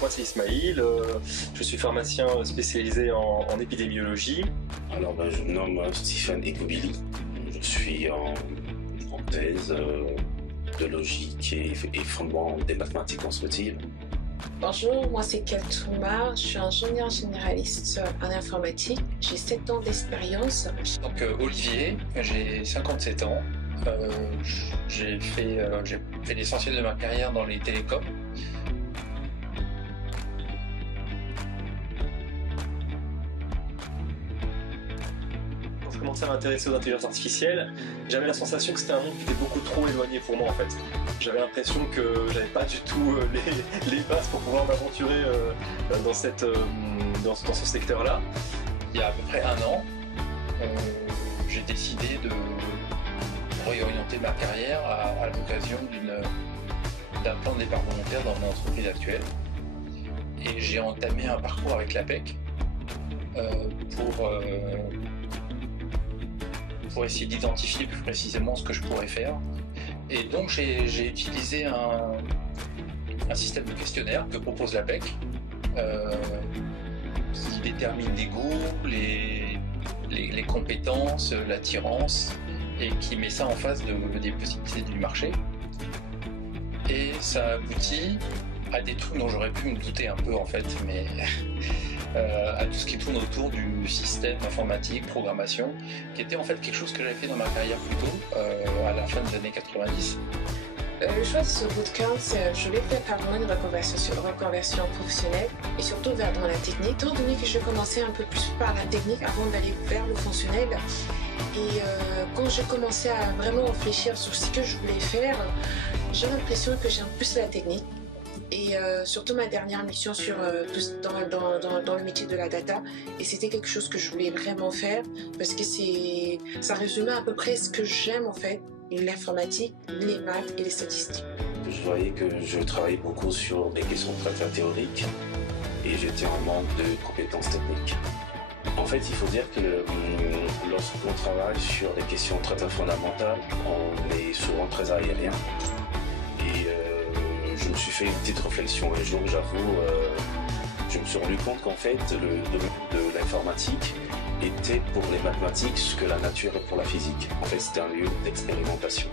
Moi c'est Ismaïl, je suis pharmacien spécialisé en épidémiologie. Alors je me nomme Stephen Ekobili, je suis en thèse de logique et fondement des mathématiques constructives. Bonjour, moi c'est Kaltouma, je suis ingénieur généraliste en informatique, j'ai 7 ans d'expérience. Donc Olivier, j'ai 57 ans, j'ai fait l'essentiel de ma carrière dans les télécoms. Quand je commençais à m'intéresser aux intelligences artificielles, j'avais la sensation que c'était un monde qui était beaucoup trop éloigné pour moi en fait. J'avais l'impression que j'avais pas du tout les bases pour pouvoir m'aventurer dans ce secteur-là. Il y a à peu près un an, j'ai décidé de réorienter ma carrière à l'occasion d'un plan de départ volontaire dans mon entreprise actuelle. Et j'ai entamé un parcours avec l'APEC pour essayer d'identifier plus précisément ce que je pourrais faire. Et donc j'ai utilisé un système de questionnaire que propose l'APEC qui détermine les goûts, les compétences, l'attirance et qui met ça en face des possibilités du marché. Et ça aboutit à des trucs dont j'aurais pu me douter un peu en fait, mais à tout ce qui tourne autour du système informatique, programmation, qui était en fait quelque chose que j'avais fait dans ma carrière plus tôt, à la fin des années 90. Le choix de ce bootcamp, je l'ai fait par une reconversion professionnelle et surtout dans la technique, étant donné que je commençais un peu plus par la technique avant d'aller vers le fonctionnel. Et quand j'ai commencé à vraiment réfléchir sur ce que je voulais faire, j'ai l'impression que j'aime plus la technique. Et surtout ma dernière mission dans le métier de la data, et c'était quelque chose que je voulais vraiment faire parce que ça résumait à peu près ce que j'aime en fait, l'informatique, les maths et les statistiques. Je voyais que je travaillais beaucoup sur des questions très théoriques et j'étais en manque de compétences techniques. En fait, il faut dire que lorsqu'on travaille sur des questions très fondamentales, on est souvent très aérien. Et je me suis fait une petite réflexion un jour, j'avoue, je me suis rendu compte qu'en fait, le domaine de l'informatique était pour les mathématiques ce que la nature est pour la physique. En fait, c'était un lieu d'expérimentation.